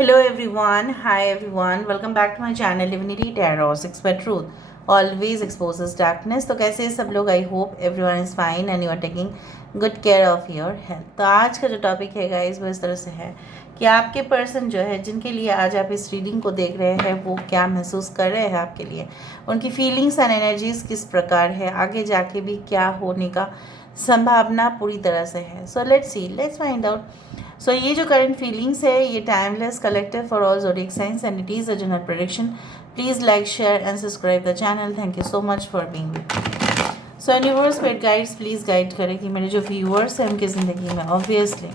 Hello everyone, hi everyone, welcome back to my channel Divinity Tarot 6 by Truth always exposes darkness। तो कैसे हैं सब लोग? I hope everyone is fine and you are taking good care of your health. तो आज का जो topic है गाइस वो इस तरह से है कि आपके पर्सन जो है जिनके लिए आज आप इस रीडिंग को देख रहे हैं वो क्या महसूस कर रहे हैं आपके लिए, उनकी फीलिंग्स एंड एनर्जीज किस प्रकार है, आगे जाके भी क्या होने का संभावना पूरी तरह से है। So let's find out. So ये जो करंट फीलिंग्स है ये timeless collective for all zodiac signs and it is a general prediction. Please like share and subscribe the channel. Thank you so much for being with. So universe paid guides please guide करें कि मेरे जो viewers हैं उनकी ज़िंदगी में obviously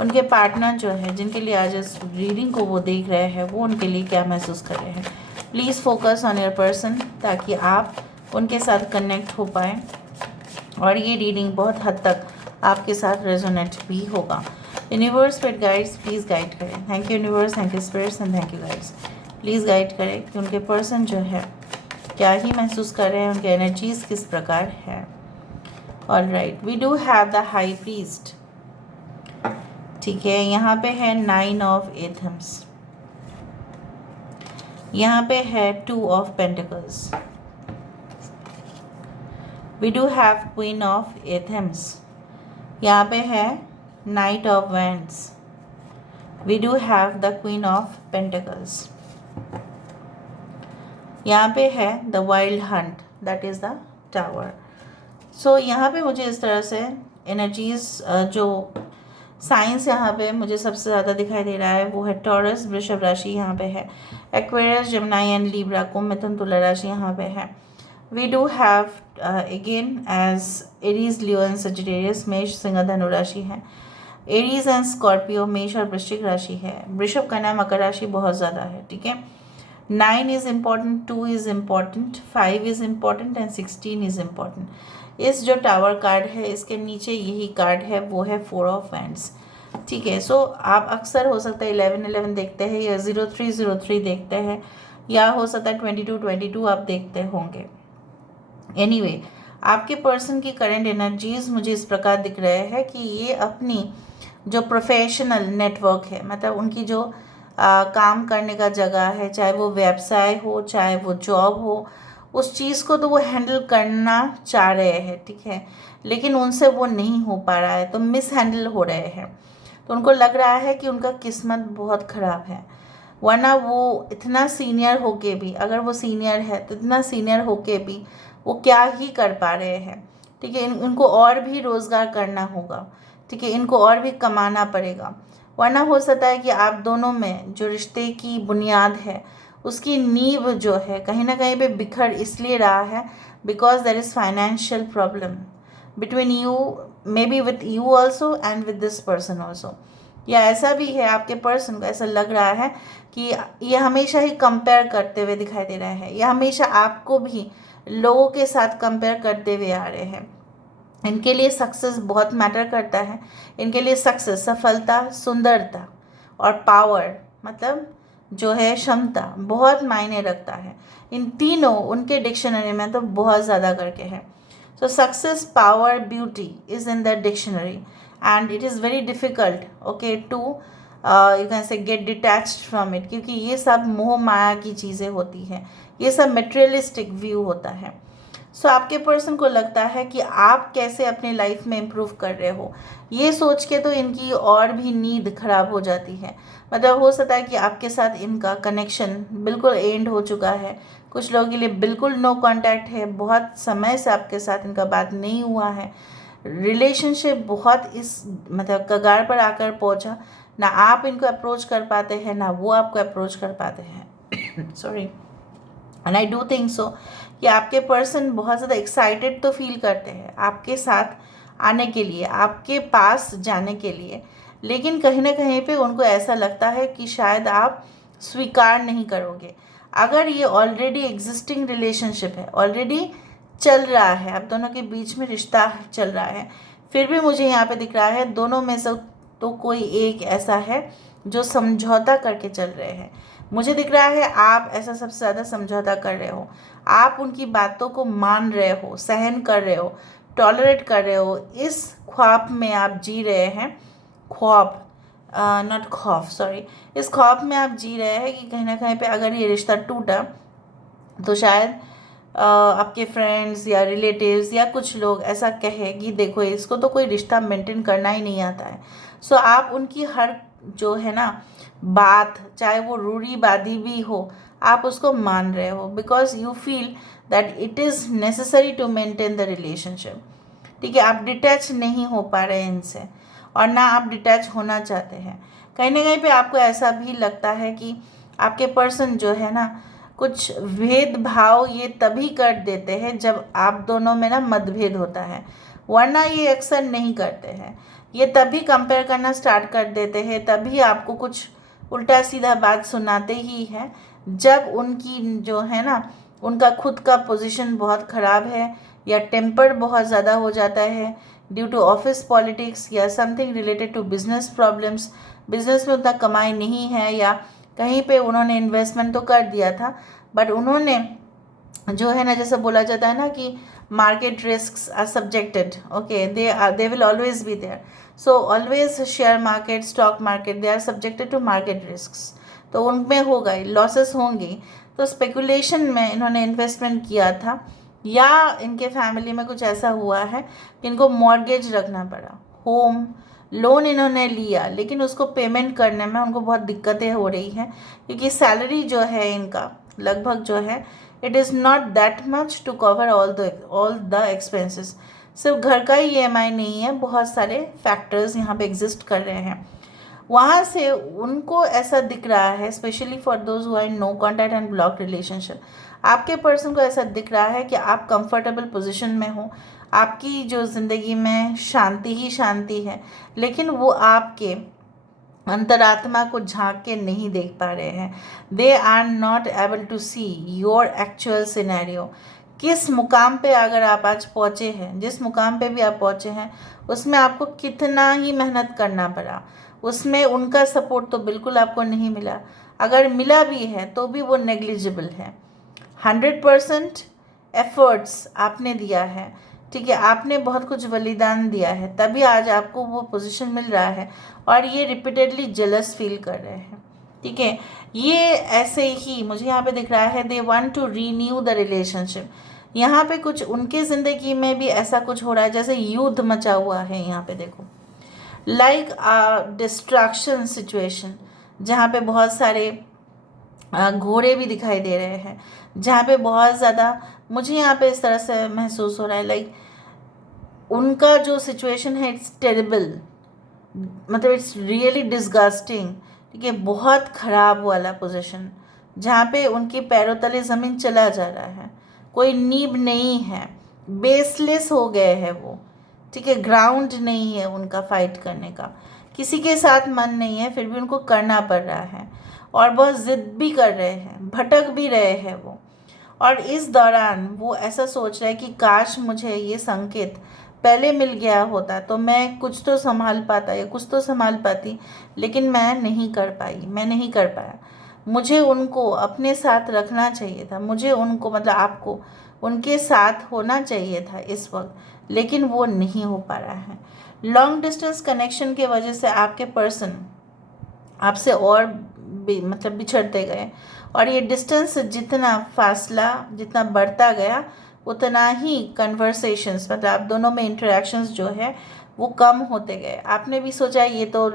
उनके partner जो है जिनके लिए आज इस रीडिंग को वो देख रहे हैं वो उनके लिए क्या महसूस कर रहे हैं। Please focus on your person ताकि आप उनके साथ कनेक्ट हो पाएँ और ये रीडिंग बहुत हद तक आपके साथ रेजोनेट भी होगा। Universe paid guides please guide करें। Thank you universe, thank you spirits and thank you guides. Please guide करें कि उनके पर्सन जो है क्या ही महसूस कर रहे हैं, उनके एनर्जीज किस प्रकार है। Alright, we do have the high priest. ठीक है, यहाँ पे है 9 ऑफ एथम्स, यहाँ पे है 2 of pentacles, we do have queen of athames, यहाँ पे है knight of wands, we do have the queen of pentacles, यहाँ पे है the wild hunt that is the tower. So यहाँ पे मुझे इस तरह से एनर्जीज जो साइंस यहाँ पे मुझे सबसे ज़्यादा दिखाई दे रहा है वो है टॉरस वृषभ राशि, यहाँ पे है Aquarius Gemini and Libra, Kumbh Mithun Tula राशि यहाँ पे है। We do have again as Aries Leo and Sagittarius, Mesh Singh धनु राशि है, एरीज एंड स्कॉर्पियो मेष और वृश्चिक राशि है, वृषभ कन्या मकर राशि बहुत ज़्यादा है। ठीक है, 9 is important, 2 is important, 5 is important and 16 is important. इस जो टावर कार्ड है इसके नीचे यही कार्ड है वो है 4 ऑफ वैंड्स। ठीक है, सो आप अक्सर हो सकता है 11-11 देखते हैं या 03-03 देखते हैं या हो सकता है 22-22 आप देखते होंगे। एनीवे, आपके पर्सन की करंट एनर्जीज मुझे इस प्रकार दिख रहे हैं कि ये अपनी जो प्रोफेशनल नेटवर्क है, मतलब उनकी जो काम करने का जगह है, चाहे वो व्यवसाय हो चाहे वो जॉब हो, उस चीज़ को तो वो हैंडल करना चाह रहे हैं। ठीक है, लेकिन उनसे वो नहीं हो पा रहा है तो मिस हैंडल हो रहे हैं। तो उनको लग रहा है कि उनका किस्मत बहुत ख़राब है, वरना वो इतना सीनियर होके भी, अगर वो सीनियर है तो इतना सीनियर होके भी वो क्या ही कर पा रहे हैं। ठीक है, इनको और भी रोज़गार करना होगा। ठीक है, इनको और भी कमाना पड़ेगा, वरना हो सकता है कि आप दोनों में जो रिश्ते की बुनियाद है उसकी नींव जो है कहीं ना कहीं पे बिखर इसलिए रहा है because there is financial problem between you, may be with you also and with this person also. या ऐसा भी है आपके पर्सन को ऐसा लग रहा है कि ये हमेशा ही कंपेयर करते हुए दिखाई दे रहे हैं या हमेशा आपको भी लोगों के साथ कंपेयर करते हुए आ रहे हैं। इनके लिए सक्सेस बहुत मैटर करता है, इनके लिए सक्सेस, सफलता, सुंदरता और पावर, मतलब जो है क्षमता, बहुत मायने रखता है। इन तीनों उनके डिक्शनरी में तो बहुत ज़्यादा करके है। So success, power, beauty is in the dictionary and it is very difficult okay to you can say get detached from it, क्योंकि ये सब मोह माया की चीज़ें होती हैं, ये सब मटेरियलिस्टिक व्यू होता है। सो आपके पर्सन को लगता है कि आप कैसे अपने लाइफ में इम्प्रूव कर रहे हो, ये सोच के तो इनकी और भी नींद खराब हो जाती है। मतलब हो सकता है कि आपके साथ इनका कनेक्शन बिल्कुल एंड हो चुका है, कुछ लोगों के लिए बिल्कुल नो कांटेक्ट है, बहुत समय से आपके साथ इनका बात नहीं हुआ है, रिलेशनशिप बहुत इस मतलब कगार पर आकर पहुंचा, ना आप इनको अप्रोच कर पाते हैं ना वो आपको अप्रोच कर पाते हैं sorry. And I do think so कि आपके पर्सन बहुत ज़्यादा एक्साइटेड तो फील करते हैं आपके साथ आने के लिए, आपके पास जाने के लिए, लेकिन कहीं ना कहीं पे उनको ऐसा लगता है कि शायद आप स्वीकार नहीं करोगे। अगर ये ऑलरेडी एग्जिस्टिंग रिलेशनशिप है, ऑलरेडी चल रहा है, आप दोनों के बीच में रिश्ता चल रहा है, फिर भी मुझे यहाँ पे दिख रहा है दोनों में से तो कोई एक ऐसा है जो समझौता करके चल रहे हैं। मुझे दिख रहा है आप ऐसा सबसे ज़्यादा समझौता कर रहे हो, आप उनकी बातों को मान रहे हो, सहन कर रहे हो, टॉलरेट कर रहे हो, इस ख्वाब में आप जी रहे हैं। ख्वाब नॉट खौफ, सॉरी, इस खौफ में आप जी रहे हैं कि कहीं ना कहीं पे अगर ये रिश्ता टूटा तो शायद आपके फ्रेंड्स या रिलेटिव्स या कुछ लोग ऐसा कहे कि देखो इसको तो कोई रिश्ता मेंटेन करना ही नहीं आता है। सो आप उनकी हर जो है ना बात, चाहे वो रूढ़िवादी भी हो, आप उसको मान रहे हो because you feel that it is necessary to maintain the relationship. ठीक है, आप डिटैच नहीं हो पा रहे हैं इनसे और ना आप डिटैच होना चाहते हैं। कहीं ना कहीं पे आपको ऐसा भी लगता है कि आपके पर्सन जो है ना कुछ भेदभाव ये तभी कर देते हैं जब आप दोनों में ना मतभेद होता है, वरना ये अक्सर नहीं करते हैं। ये तभी कंपेयर करना स्टार्ट कर देते हैं, तभी आपको कुछ उल्टा सीधा बात सुनाते ही हैं जब उनकी जो है ना उनका खुद का पोजीशन बहुत ख़राब है या टेम्पर बहुत ज़्यादा हो जाता है ड्यू टू ऑफिस पॉलिटिक्स या something related to business problems. Business में उतना कमाई नहीं है या कहीं पे उन्होंने इन्वेस्टमेंट तो कर दिया था बट उन्होंने जो है ना, जैसे बोला जाता है ना कि market risks are subjected, okay, they will always be there. So always share market, stock market, they are subjected to market risks. तो उनमें होगा, लॉसेस होंगी। तो स्पेकुलेशन में इन्होंने इन्वेस्टमेंट किया था या इनके फैमिली में कुछ ऐसा हुआ है कि इनको मॉर्गेज रखना पड़ा, होम लोन इन्होंने लिया, लेकिन उसको पेमेंट करने में उनको बहुत दिक्कतें हो रही हैं क्योंकि सैलरी जो है इनका लगभग जो है it is not that much to cover all the expenses. सिर्फ घर का ही ईएमआई नहीं है, बहुत सारे फैक्टर्स यहाँ पे एग्जिस्ट कर रहे हैं। वहाँ से उनको ऐसा दिख रहा है, specially for those who are in no contact and block relationship, आपके पर्सन को ऐसा दिख रहा है कि आप कंफर्टेबल पोजीशन में हो, आपकी जो ज़िंदगी में शांति ही शांति है, लेकिन वो आपके अंतरात्मा को झांक के नहीं देख पा रहे हैं। They are not able to see your actual scenario. किस मुकाम पे अगर आप आज पहुँचे हैं, जिस मुकाम पे भी आप पहुँचे हैं, उसमें आपको कितना ही मेहनत करना पड़ा, उसमें उनका सपोर्ट तो बिल्कुल आपको नहीं मिला। अगर मिला भी है तो भी वो नेग्लिजिबल है। 100% एफर्ट्स आपने दिया है, ठीक है, आपने बहुत कुछ बलिदान दिया है, तभी आज आपको वो पोजीशन मिल रहा है और ये रिपीटेडली जेलस फील कर रहे हैं। ठीक है, ये ऐसे ही मुझे यहाँ पे दिख रहा है, they want to renew the relationship. यहाँ पे कुछ उनके ज़िंदगी में भी ऐसा कुछ हो रहा है जैसे युद्ध मचा हुआ है। यहाँ पे देखो, लाइक डिस्ट्रैक्शन सिचुएशन, जहाँ पे बहुत सारे घोड़े भी दिखाई दे रहे हैं, जहाँ पे बहुत ज़्यादा मुझे यहाँ पे इस तरह से महसूस हो रहा है लाइक उनका जो सिचुएशन है इट्स टेरिबल, मतलब इट्स रियली डिस्गस्टिंग। ठीक है, बहुत ख़राब वाला पोजीशन जहाँ पे उनके पैरों तले ज़मीन चला जा रहा है, कोई नींव नहीं है, बेसलेस हो गए हैं वो। ठीक है, ग्राउंड नहीं है उनका फाइट करने का, किसी के साथ मन नहीं है, फिर भी उनको करना पड़ रहा है और बहुत ज़िद भी कर रहे हैं, भटक भी रहे हैं वो। और इस दौरान वो ऐसा सोच रहा है कि काश मुझे ये संकेत पहले मिल गया होता तो मैं कुछ तो संभाल पाता या कुछ तो संभाल पाती, लेकिन मैं नहीं कर पाई, मैं नहीं कर पाया। मुझे उनको अपने साथ रखना चाहिए था, मुझे उनको मतलब आपको उनके साथ होना चाहिए था इस वक्त, लेकिन वो नहीं हो पा रहा है। लॉन्ग डिस्टेंस कनेक्शन के वजह से आपके पर्सन आपसे और मतलब बिछड़ते गए और ये डिस्टेंस जितना फासला जितना बढ़ता गया उतना ही कन्वर्सेशंस मतलब आप दोनों में इंटरेक्शंस जो है वो कम होते गए। आपने भी सोचा ये तो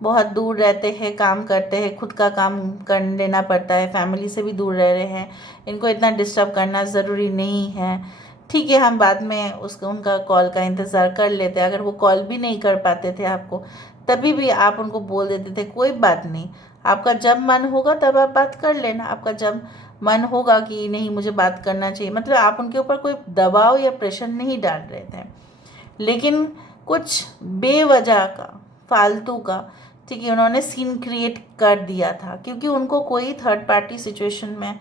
बहुत दूर रहते हैं, काम करते हैं, खुद का काम कर लेना पड़ता है, फैमिली से भी दूर रह रहे हैं, इनको इतना डिस्टर्ब करना ज़रूरी नहीं है। ठीक है, हम बाद में उसका उनका कॉल का इंतज़ार कर लेते। अगर वो कॉल भी नहीं कर पाते थे आपको, तभी भी आप उनको बोल देते थे कोई बात नहीं, आपका जब मन होगा तब आप बात कर लेना, आपका जब मन होगा कि नहीं मुझे बात करना चाहिए, मतलब आप उनके ऊपर कोई दबाव या प्रेशर नहीं डाल रहे थे। लेकिन कुछ बेवजह का, फालतू का, ठीक है, उन्होंने सीन क्रिएट कर दिया था क्योंकि उनको कोई थर्ड पार्टी सिचुएशन में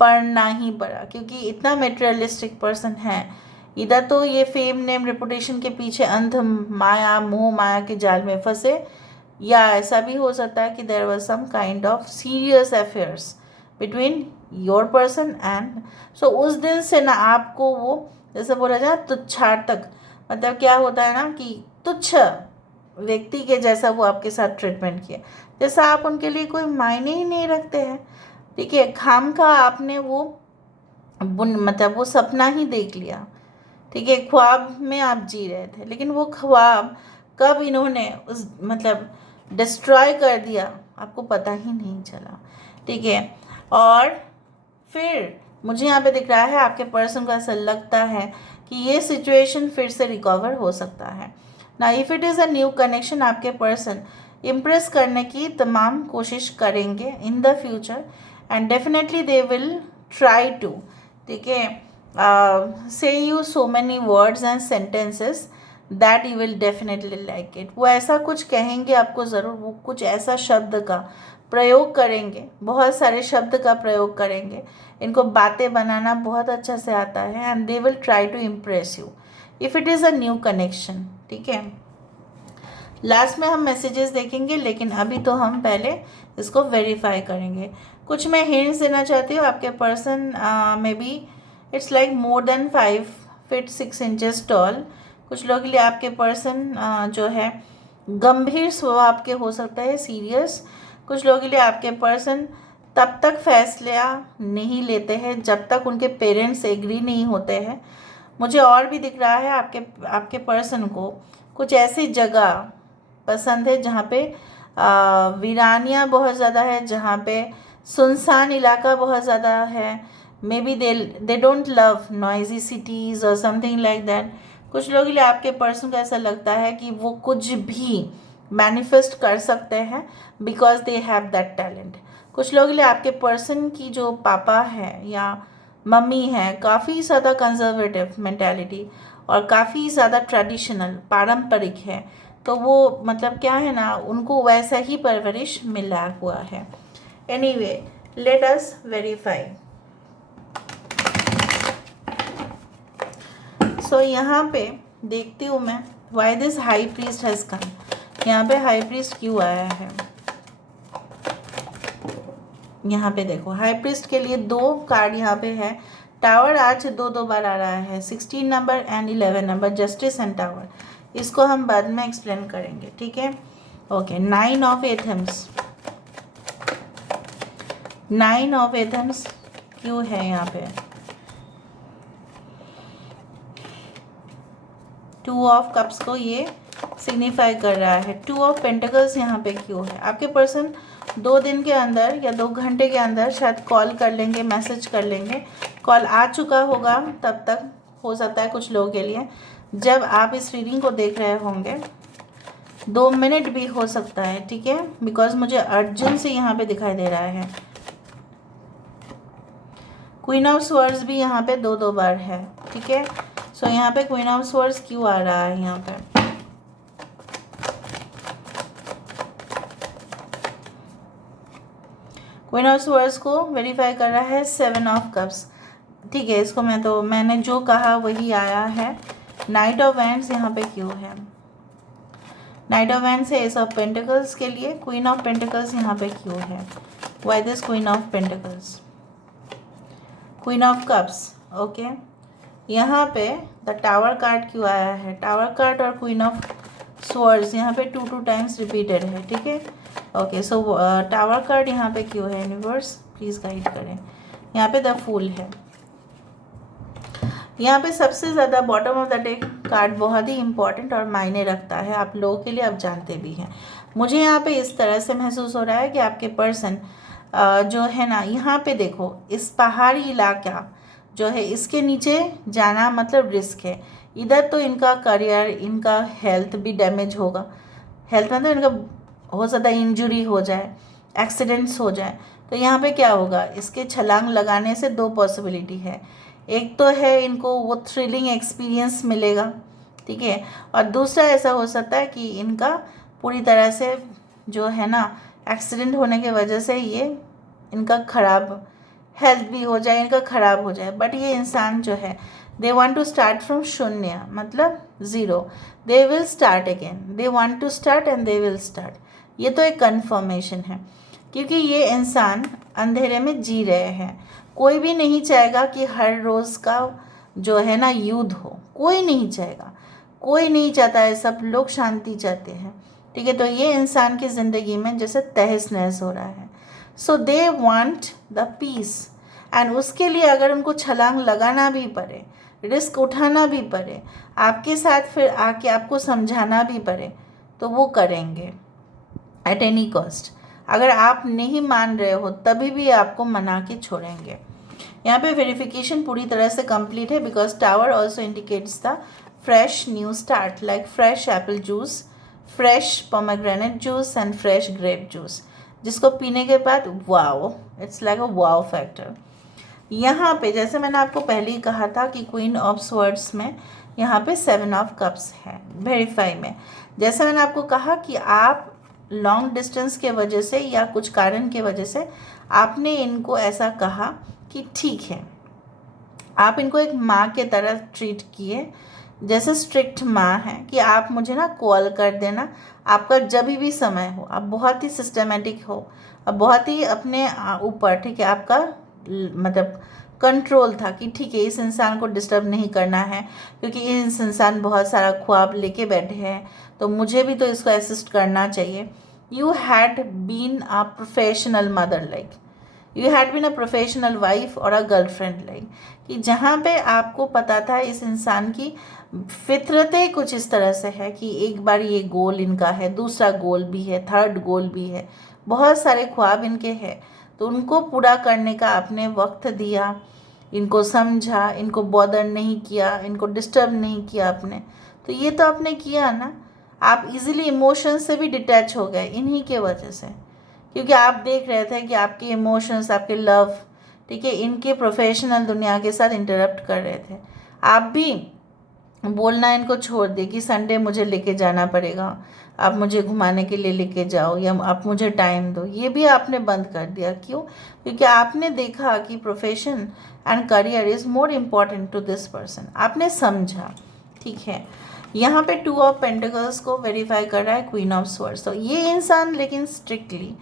पड़ना ही पड़ा, क्योंकि इतना मेटेरियलिस्टिक पर्सन है। इधर तो ये फेम नेम रेपुटेशन के पीछे अंध माया मोह माया के जाल में फंसे, या ऐसा भी हो सकता है कि there was some kind of serious affairs between your person and. So उस दिन से ना आपको वो जैसे बोला जाए तुच्छार तक, मतलब क्या होता है ना कि तुच्छ व्यक्ति के जैसा वो आपके साथ ट्रीटमेंट किया, जैसा आप उनके लिए कोई मायने ही नहीं रखते हैं। ठीक है, खाम का आपने वो मतलब वो सपना ही देख लिया। ठीक है, ख्वाब में आप जी रहे थे, लेकिन वो ख्वाब कब इन्होंने उस मतलब डिस्ट्रॉय कर दिया आपको पता ही नहीं चला। ठीक है, और फिर मुझे यहाँ पे दिख रहा है आपके पर्सन को ऐसा लगता है कि ये सिचुएशन फिर से रिकवर हो सकता है ना। If it is a new connection, आपके पर्सन इम्प्रेस करने की तमाम कोशिश करेंगे in the future, and definitely they will try to, ठीक है, say you so many words and sentences that you will definitely like it. वो ऐसा कुछ कहेंगे आपको ज़रूर, वो कुछ ऐसा शब्द का प्रयोग करेंगे, बहुत सारे शब्द का प्रयोग करेंगे। इनको बातें बनाना बहुत अच्छा से आता है, and they will try to impress you if it is a new connection. ठीक है, लास्ट में हम मैसेजेस देखेंगे, लेकिन अभी तो हम पहले इसको वेरीफाई करेंगे। कुछ मैं हिंट्स देना चाहती हूँ। आपके पर्सन में be it's like more than 5 feet 6 inches tall. कुछ लोगों के लिए आपके पर्सन जो है गंभीर स्वभाव के हो सकता है, सीरियस। कुछ लोगों के लिए आपके पर्सन तब तक फैसला नहीं लेते हैं जब तक उनके पेरेंट्स एग्री नहीं होते हैं। मुझे और भी दिख रहा है आपके पर्सन को कुछ ऐसी जगह पसंद है जहाँ पे वीरानियाँ बहुत ज़्यादा है, जहाँ पे सुनसान इलाका बहुत ज़्यादा है। मे be they don't love noisy cities और समथिंग लाइक दैट। कुछ लोगों के लिए आपके पर्सन को ऐसा लगता है कि वो कुछ भी मैनिफेस्ट कर सकते हैं because they have that talent. कुछ लोगों के लिए आपके पर्सन की जो पापा है या मम्मी है काफ़ी ज़्यादा कंजर्वेटिव मेंटालिटी और काफ़ी ज़्यादा ट्रेडिशनल पारंपरिक है, तो वो मतलब क्या है ना, उनको वैसा ही परवरिश मिला हुआ है। Anyway, let us verify. So यहाँ पे देखती हूँ मैं why this high priest has come. यहाँ पे हाई प्रीस्ट क्यों आया है? यहाँ पे देखो, हाई प्रीस्ट के लिए 2 कार्ड यहाँ पे है। टावर आज 2 बार आ रहा है, 16 number and 11 number, justice and tower. इसको हम बाद में एक्सप्लेन करेंगे, ठीक है। Okay, 9 of athames. 9 of athames क्यों है यहाँ पे? 2 ऑफ कप्स को ये सिग्निफाई कर रहा है। 2 ऑफ पेंटिकल्स यहाँ पे क्यों है? आपके पर्सन 2 दिन के अंदर या 2 घंटे के अंदर शायद कॉल कर लेंगे, मैसेज कर लेंगे। कॉल आ चुका होगा तब तक, हो सकता है कुछ लोगों के लिए जब आप इस रीडिंग को देख रहे होंगे 2 मिनट भी हो सकता है, ठीक है, बिकॉज मुझे अर्जेंसी यहाँ पे दिखाई दे रहा है। क्वीन ऑफ स्वर्ड्स भी यहाँ पे 2 बार है, ठीक है। सो यहाँ पे क्वीन ऑफ स्वर्ड्स क्यों आ रहा है यहाँ पे? क्वीन ऑफ स्वर्ड्स को वेरीफाई कर रहा है 7 ऑफ कप्स, ठीक है। इसको मैंने जो कहा वही आया है। नाइट ऑफ वैंड्स यहाँ पे क्यों है? नाइट ऑफ वैंड्स है एस ऑफ पेंटिकल्स के लिए। क्वीन ऑफ पेंटिकल्स यहाँ पे क्यों है? Why this queen of pentacles? Queen of cups, okay. यहाँ पे द टावर कार्ड क्यों आया है? टावर कार्ड और क्वीन ऑफ स्वर्ड्स यहाँ पे 2 टाइम्स रिपीटेड है, ठीक है। ओके, सो टावर कार्ड यहाँ पे क्यों है? यूनिवर्स प्लीज़ गाइड करें। यहाँ पे द फूल है। यहाँ पे सबसे ज़्यादा bottom of the deck card बहुत ही इंपॉर्टेंट और मायने रखता है आप लोगों के लिए, आप जानते भी हैं। मुझे यहाँ पे इस तरह से महसूस हो रहा है कि आपके पर्सन जो है ना, यहाँ पे देखो, इस पहाड़ी इलाका जो है इसके नीचे जाना मतलब रिस्क है। इधर तो इनका करियर, इनका हेल्थ भी डैमेज होगा। हेल्थ मतलब इनका हो सकता है इंजरी हो जाए, एक्सीडेंट्स हो जाए। तो यहाँ पे क्या होगा? इसके छलांग लगाने से 2 पॉसिबिलिटी है। एक तो है इनको वो थ्रिलिंग एक्सपीरियंस मिलेगा, ठीक है, और दूसरा ऐसा हो सकता है कि इनका पूरी तरह से जो है ना एक्सीडेंट होने की वजह से ये इनका ख़राब हेल्थ भी हो जाए, इनका ख़राब हो जाए। बट ये इंसान जो है they want to start from शून्य, मतलब 0। They will start again, they want to start and they will start. ये तो एक कन्फर्मेशन है, क्योंकि ये इंसान अंधेरे में जी रहे हैं। कोई भी नहीं चाहेगा कि हर रोज़ का जो है ना युद्ध हो, कोई नहीं चाहेगा। कोई नहीं चाहता है, सब लोग शांति चाहते हैं, ठीक है। तो ये इंसान की ज़िंदगी में जैसे तहस नहस हो रहा है। So they want the peace, and उसके लिए अगर उनको छलांग लगाना भी पड़े, रिस्क उठाना भी पड़े, आपके साथ फिर आके आपको समझाना भी पड़े, तो वो करेंगे एट एनी कॉस्ट। अगर आप नहीं मान रहे हो तभी भी आपको मना के छोड़ेंगे। यहाँ पे वेरिफिकेशन पूरी तरह से कंप्लीट है, because tower also indicates the fresh new start, like fresh Apple juice, fresh pomegranate juice and fresh grape juice, जिसको पीने के बाद wow, it's like a wow factor. यहाँ पे जैसे मैंने आपको पहले ही कहा था कि क्वीन ऑफ स्वर्ड्स में यहाँ पे 7 ऑफ कप्स है वेरीफाई में। जैसे मैंने आपको कहा कि आप लॉन्ग डिस्टेंस के वजह से या कुछ कारण के वजह से आपने इनको ऐसा कहा कि ठीक है, आप इनको एक माँ के तरह ट्रीट किए, जैसे स्ट्रिक्ट माँ है कि आप मुझे ना कॉल कर देना आपका जब भी समय हो। आप बहुत ही सिस्टमेटिक हो, अब बहुत ही अपने ऊपर, ठीक है, आपका मतलब कंट्रोल था कि ठीक है इस इंसान को डिस्टर्ब नहीं करना है, क्योंकि इस इंसान बहुत सारा ख्वाब लेके बैठे हैं, तो मुझे भी तो इसको असिस्ट करना चाहिए। You had been a professional mother, like you had been a professional wife और अ गर्लफ्रेंड, लाइक कि जहाँ पे आपको पता था इस इंसान की फितरतें कुछ इस तरह से है कि एक बार ये गोल इनका है, दूसरा गोल भी है, थर्ड गोल भी है, बहुत सारे ख्वाब इनके हैं, तो उनको पूरा करने का आपने वक्त दिया, इनको समझा, इनको बॉदर नहीं किया, इनको डिस्टर्ब नहीं किया आपने। तो ये तो आपने किया ना। आप इजीली इमोशंस से भी डिटैच हो गए इन्हीं के वजह से, क्योंकि आप देख रहे थे कि आपके इमोशंस, आपके लव, ठीक है, इनके प्रोफेशनल दुनिया के साथ इंटरप्ट कर रहे थे। आप भी बोलना इनको छोड़ दे कि संडे मुझे लेके जाना पड़ेगा, आप मुझे घुमाने के लिए लेके जाओ, या आप मुझे टाइम दो, ये भी आपने बंद कर दिया। क्यों? क्योंकि आपने देखा कि profession and career is more important to this person, आपने समझा, ठीक है। यहाँ पे 2 ऑफ पेंटिकल्स को वेरीफाई कर रहा है क्वीन ऑफ स्वर्ड्स। तो ये इंसान लेकिन स्ट्रिक्टली,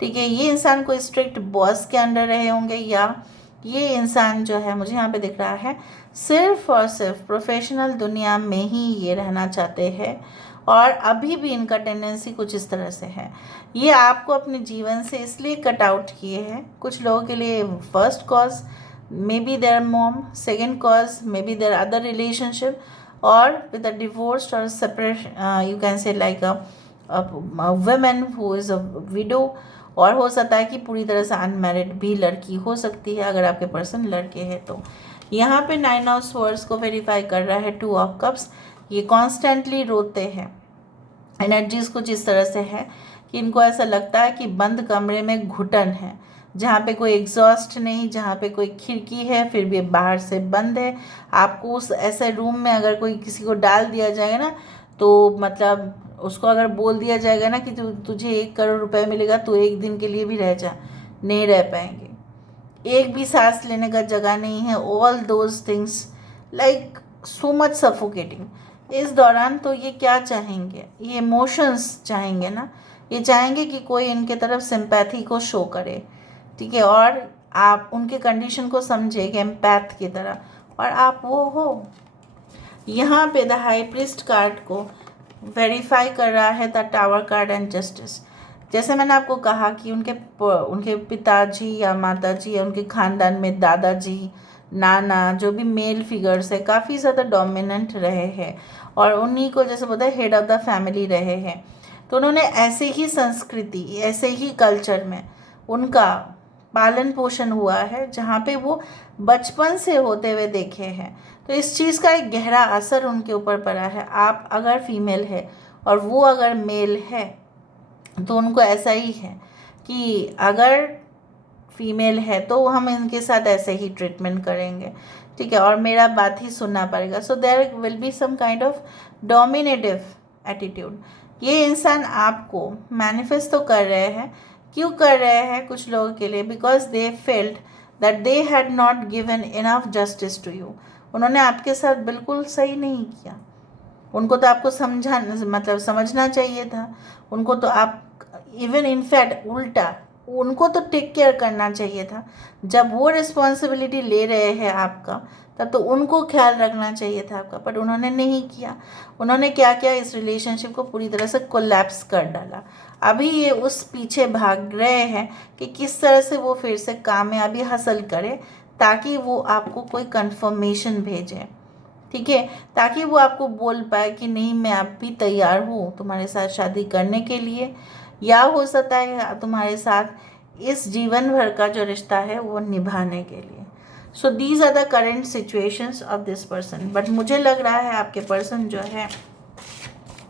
ठीक है, ये इंसान कोई स्ट्रिक्ट बॉस के अंडर रहे होंगे, या ये इंसान जो है मुझे यहाँ पे दिख रहा है सिर्फ और सिर्फ प्रोफेशनल दुनिया में ही ये रहना चाहते हैं, और अभी भी इनका टेंडेंसी कुछ इस तरह से है। ये आपको अपने जीवन से इसलिए कट आउट किए हैं, कुछ लोगों के लिए first cause may be their mom, second cause may be their other relationship, or with a divorced or separate, you can say like a woman who is a widow, और हो सकता है कि पूरी तरह से अनमैरिड भी लड़की हो सकती है अगर आपके पर्सन लड़के हैं। तो यहाँ पे 9 ऑफ स्वर्ड्स को वेरीफाई कर रहा है 2 ऑफ कप्स। ये कॉन्स्टेंटली रोते हैं, एनर्जीज कुछ इस तरह से है कि इनको ऐसा लगता है कि बंद कमरे में घुटन है, जहाँ पे कोई एग्जॉस्ट नहीं, जहाँ पे कोई खिड़की है फिर भी बाहर से बंद है। आपको उस ऐसे रूम में अगर कोई किसी को डाल दिया जाएगा ना, तो मतलब उसको अगर बोल दिया जाएगा ना कि तुझे 1 करोड़ रुपए मिलेगा, तो एक दिन के लिए भी रह जा, नहीं रह पाएंगे। एक भी सांस लेने का जगह नहीं है, all those things like so much suffocating. इस दौरान तो ये क्या चाहेंगे, ये इमोशंस चाहेंगे ना, ये चाहेंगे कि कोई इनके तरफ सिंपैथी को शो करे, ठीक है, और आप उनके कंडीशन को समझेंगे एम्पैथ की तरह, और आप वो हो। यहाँ पे द हाई प्रिस्ट कार्ड को वेरीफाई कर रहा है the tower card and justice. जैसे मैंने आपको कहा कि उनके पिताजी या माताजी या उनके ख़ानदान में दादाजी, नाना, जो भी मेल फिगर्स है काफ़ी ज़्यादा डोमिनेंट रहे हैं, और उन्हीं को जैसे बोलते हैं हेड ऑफ़ द फैमिली रहे हैं। तो उन्होंने ऐसे ही संस्कृति, ऐसे ही कल्चर में उनका पालन पोषण हुआ है, जहाँ पे वो बचपन से होते हुए देखे हैं। तो इस चीज़ का एक गहरा असर उनके ऊपर पड़ा है। आप अगर फीमेल है और वो अगर मेल है, तो उनको ऐसा ही है कि अगर फीमेल है तो हम इनके साथ ऐसे ही ट्रीटमेंट करेंगे, ठीक है, और मेरा बात ही सुनना पड़ेगा। So there will be some kind of dominative attitude. ये इंसान आपको मैनिफेस्ट तो कर रहे हैं, क्यों कर रहे हैं कुछ लोगों के लिए, because they felt that they had not given enough justice to you. उन्होंने आपके साथ बिल्कुल सही नहीं किया, उनको तो आपको समझना चाहिए था, उनको तो आप इवन इनफैक्ट उल्टा उनको तो टेक केयर करना चाहिए था। जब वो रिस्पॉन्सिबिलिटी ले रहे हैं आपका, तब तो उनको ख्याल रखना चाहिए था आपका, बट उन्होंने नहीं किया। उन्होंने क्या किया, इस रिलेशनशिप को पूरी तरह से कोलैप्स कर डाला। अभी ये उस पीछे भाग रहे हैं कि किस तरह से वो फिर से कामयाबी हासिल करे, ताकि वो आपको कोई कंफर्मेशन भेजे, ठीक है, ताकि वो आपको बोल पाए कि नहीं मैं अब भी तैयार हूँ तुम्हारे साथ शादी करने के लिए, या हो सकता है तुम्हारे साथ इस जीवन भर का जो रिश्ता है वो निभाने के लिए। So these are the current situations of this person. But मुझे लग रहा है आपके पर्सन जो है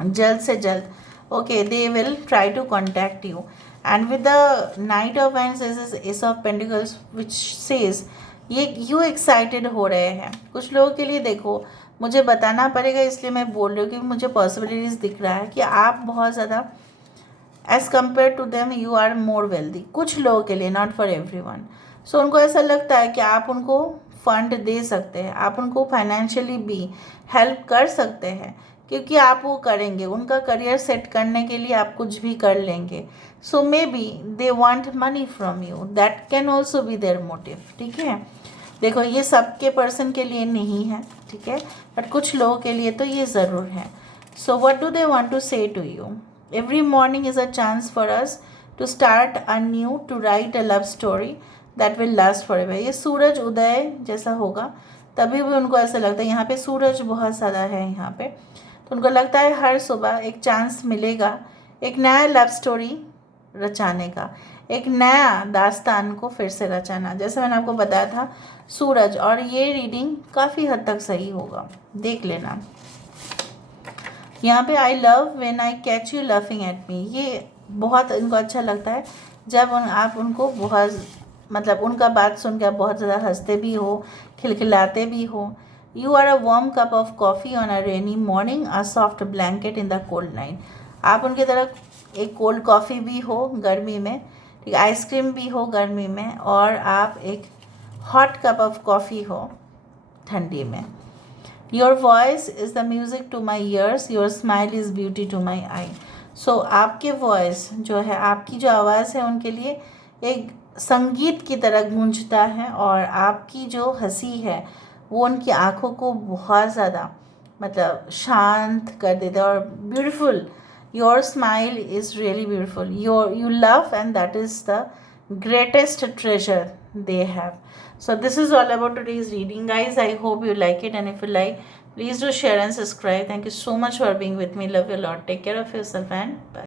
जल्द से जल्द, okay, they will try to contact you. And with the knight of wands is ace of pentacles which says ये यू एक्साइटेड हो रहे हैं। कुछ लोगों के लिए देखो, मुझे बताना पड़ेगा इसलिए मैं बोल रही हूँ कि मुझे पॉसिबिलिटीज़ दिख रहा है कि आप बहुत ज़्यादा as compare to them you are more wealthy. कुछ लोगों के लिए, नॉट फॉर एवरीवन। सो उनको ऐसा लगता है कि आप उनको फंड दे सकते हैं, आप उनको फाइनेंशियली भी हेल्प कर सकते हैं, क्योंकि आप वो करेंगे, उनका करियर सेट करने के लिए आप कुछ भी कर लेंगे। So may be they want money from you, that can also be their motive, ठीक है। देखो ये सबके पर्सन के लिए नहीं है, ठीक है, बट कुछ लोगों के लिए तो ये ज़रूर है। So what do they want to say to you? Every morning is a chance for us to start a new, to write a love story that will last forever. ये सूरज उदय जैसा होगा, तभी भी उनको ऐसा लगता है, यहाँ पे सूरज बहुत ज़्यादा है यहाँ पे, तो उनको लगता है हर सुबह एक चांस मिलेगा एक नया लव स्टोरी रचाने का, एक नया दास्तान को फिर से रचाना। जैसे मैंने आपको बताया था सूरज, और ये रीडिंग काफ़ी हद तक सही होगा, देख लेना। यहाँ पे I love when I catch you laughing at me, ये बहुत इनको अच्छा लगता है जब आप उनको बहुत, मतलब उनका बात सुन के आप बहुत ज़्यादा हंसते भी हो, खिलखिलाते भी हो। You are a warm cup of coffee on a rainy morning, a soft blanket in the cold night. आप उनकी तरह एक कोल्ड कॉफ़ी भी हो गर्मी में, ठीक, आइसक्रीम भी हो गर्मी में, और आप एक हॉट कप ऑफ कॉफ़ी हो ठंडी में। Your voice is the music to my ears, your smile is beauty to my eye. So आपके वॉइस जो है, आपकी जो आवाज़ है उनके लिए एक संगीत की तरह गूंजता है, और आपकी जो हंसी है वो उनकी आँखों को बहुत ज़्यादा मतलब शांत कर देता है, और beautiful, your smile is really beautiful, you love, and that is the greatest treasure they have. So this is all about today's reading, guys. I hope you like it, and if you like, please do share and subscribe. Thank you so much for being with me. Love you a lot. Take care of yourself, and bye.